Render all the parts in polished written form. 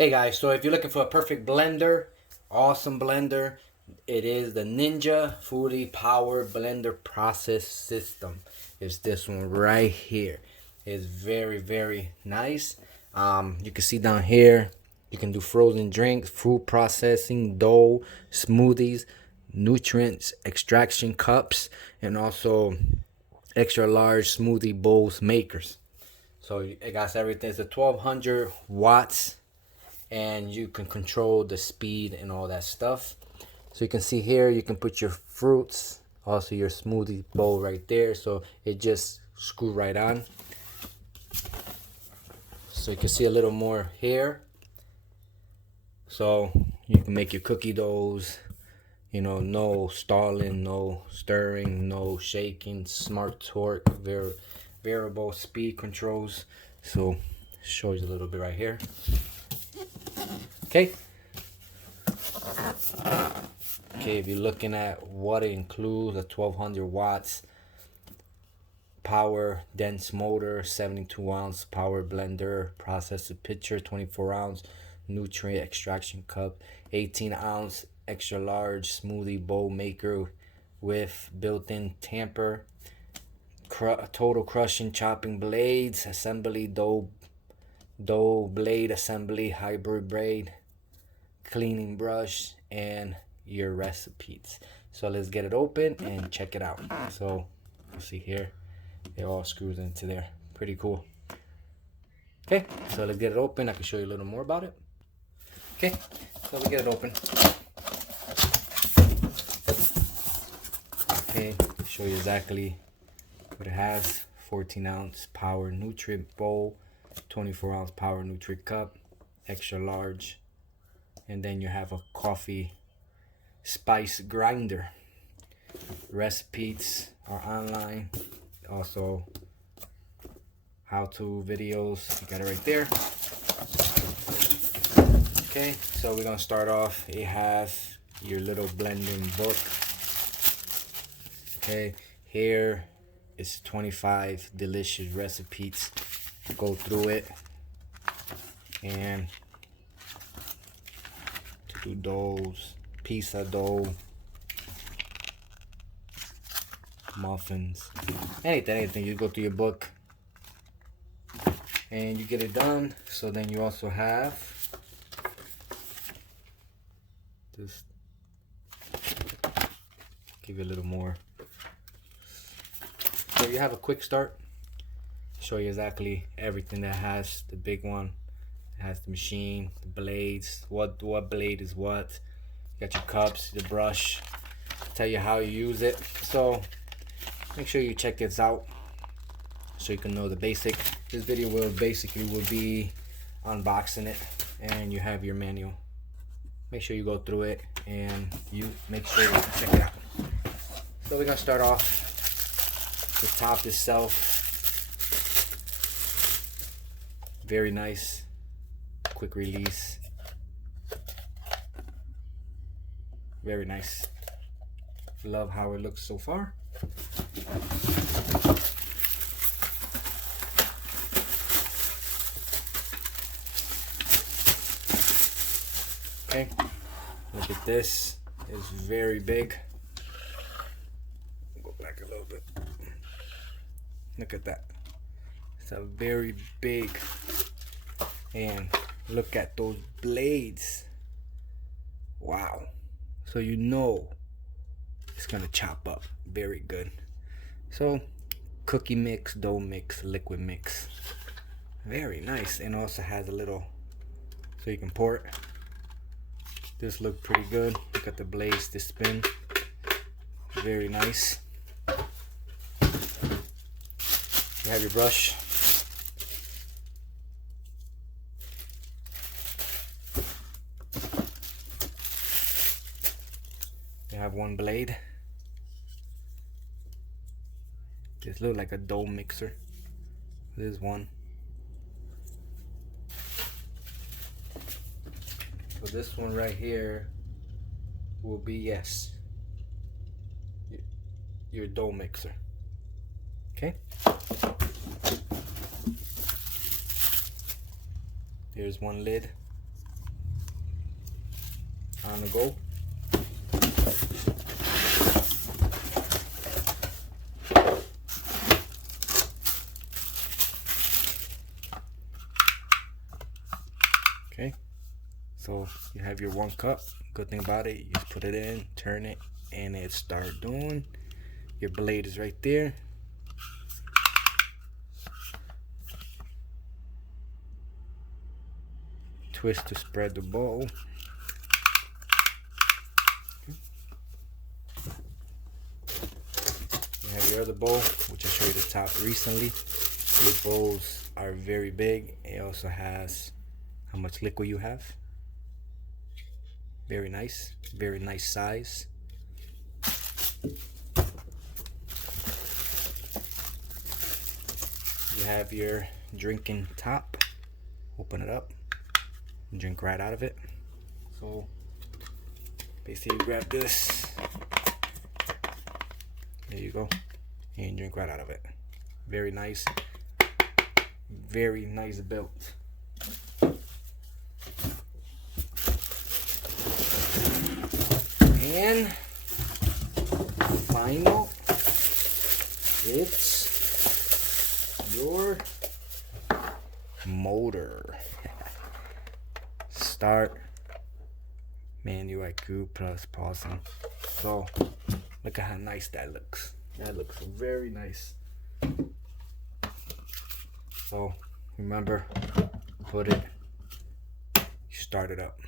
Hey guys, so if you're looking for a perfect blender, awesome blender, it is the Ninja Foodi Power Blender Process System. It's this one right here. It's very nice. You can see down here, you can do frozen drinks, food processing, dough, smoothies, nutrients extraction cups, and also extra large smoothie bowls makers. So it got everything. It's a 1200 watts, and you can control the speed and all that stuff. So you can see here, you can put your fruits, also your smoothie bowl right there. So it just screw right on. So you can see a little more here. So you can make your cookie doughs, you know, no stalling, no stirring, no shaking, smart torque, variable speed controls. So shows you a little bit right here. Okay, if you're looking at what it includes, a 1200 watts power dense motor, 72 ounce power blender, processor pitcher, 24 ounce nutrient extraction cup, 18 ounce extra large smoothie bowl maker with built-in tamper, total crushing chopping blades, assembly dough blade assembly, hybrid blade, cleaning brush, and your recipes. So let's get it open and check it out. So you see here, it all screws into there. Pretty cool. Okay, so let's get it open. I can show you a little more about it. Okay, so we get it open. Okay, show you exactly what it has. 14 ounce power nutrient bowl, 24 ounce power nutrient cup, extra large, and then you have a coffee spice grinder. Recipes are online, also how-to videos, you got it right there. Okay, so we're gonna start off. It has your little blending book. Okay, here is 25 delicious recipes. Go through it, and to do doughs, pizza dough, muffins, anything. You go through your book and you get it done. So then you also have this, give you a little more. So you have a quick start, show you exactly everything that has. The big one, it has the machine, the blades, what blade is what. You got your cups, the brush, tell you how you use it. So make sure you check this out so you can know the basic. This video will be unboxing it, and you have your manual. Make sure you go through it and you make sure you check it out. So we're gonna start off the top itself. Very nice, quick release. Very nice. Love how it looks so far. Okay, look at this. It's very big. Go back a little bit. Look at that. It's a very big. And look at those blades. Wow. So you know it's gonna chop up very good. So cookie mix, dough mix, liquid mix. Very nice. And also has a little, so you can pour it. This look pretty good. Look at the blades to spin. Very nice. You have your brush. You have one blade. This looks like a dough mixer. This is one. So this one right here will be, yes, your dough mixer. Okay. There's one lid. on the go. Okay, so you have your 1 cup. Good thing about it, you just put it in, turn it, and it start doing. Your blade is right there. Twist to spread the bowl. You have your other bowl, which I showed you the top recently. Your bowls are very big. It also has how much liquid you have. Very nice size. You have your drinking top. Open it up and drink right out of it. So basically you grab this, there you go, and drink right out of it. Very nice built. And final, it's your motor. Start, manual IQ plus pausing. So look at how nice that looks. That looks very nice. So remember, put it, you start it up.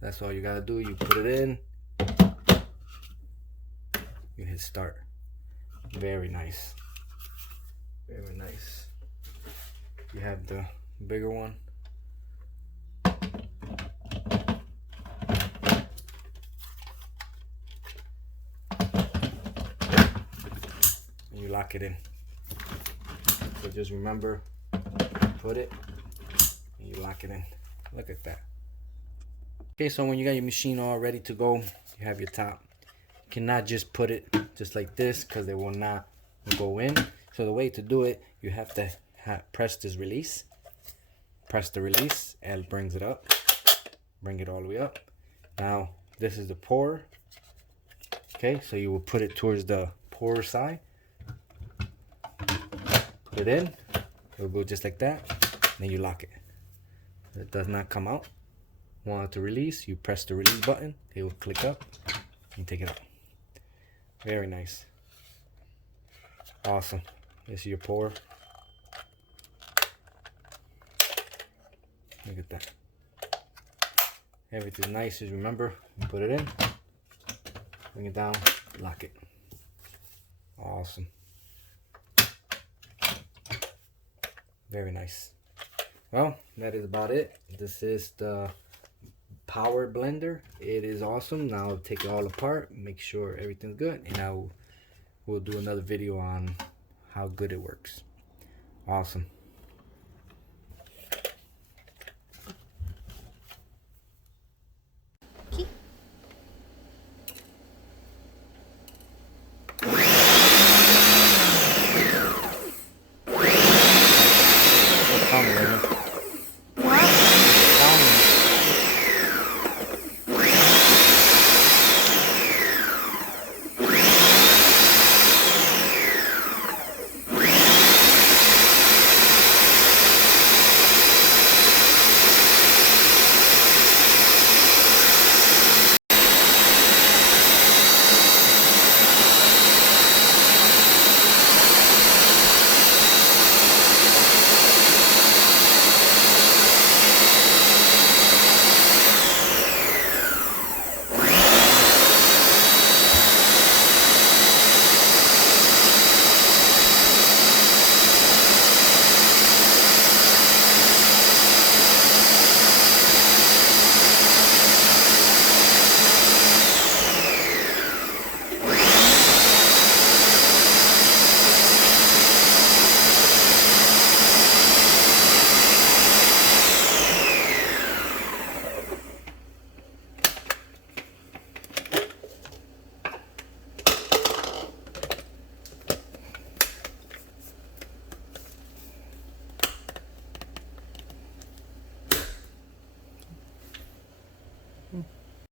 That's all you gotta do. You put it in, you hit start. Very nice. Very nice. You have the bigger one. And you lock it in. So just remember, put it, and you lock it in. Look at that. Okay, so when you got your machine all ready to go, you have your top. You cannot just put it just like this because it will not go in. So the way to do it, you have to press this release. Press the release and it brings it up. Bring it all the way up. Now this is the pour. Okay, so you will put it towards the pour side. Put it in. It will go just like that. Then you lock it. It does not come out. Want it to release, you press the release button, it will click up and take it out. Very nice. Awesome. This is your pour. Look at that. Everything's nice. Just remember, you put it in, bring it down, lock it. Awesome. Very nice. Well, that is about it. This is the power blender. It is awesome. Now I'll take it all apart, make sure everything's good, and we'll do another video on how good it works. Awesome.